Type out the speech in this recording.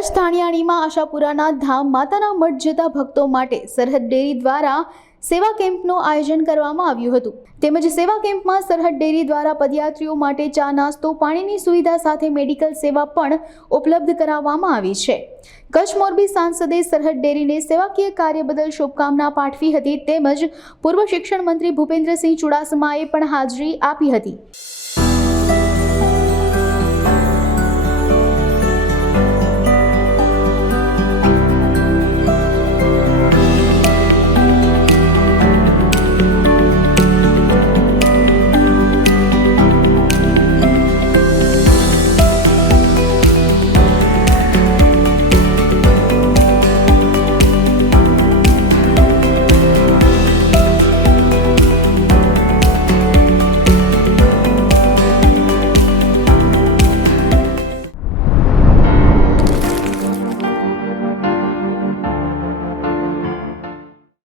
કચ્છ ધાણિયાણીમાં આશાપુરાના ધામ માતાના મઠ જતા ભક્તો માટે સરહદ ડેરી દ્વારા સેવા કેમ્પનું આયોજન કરવામાં આવ્યું હતું। તેમજ સેવા કેમ્પમાં સરહદ ડેરી દ્વારા પદયાત્રીઓ માટે ચા નાસ્તો પાણીની સુવિધા સાથે મેડિકલ સેવા પણ ઉપલબ્ધ કરાવવામાં આવી છે। કચ્છ મોરબી સાંસદે સરહદ ડેરીને સેવાકીય કાર્ય બદલ શુભકામના પાઠવી હતી। તેમજ પૂર્વ શિક્ષણ મંત્રી ભૂપેન્દ્રસિંહ ચુડાસમાએ પણ હાજરી આપી હતી।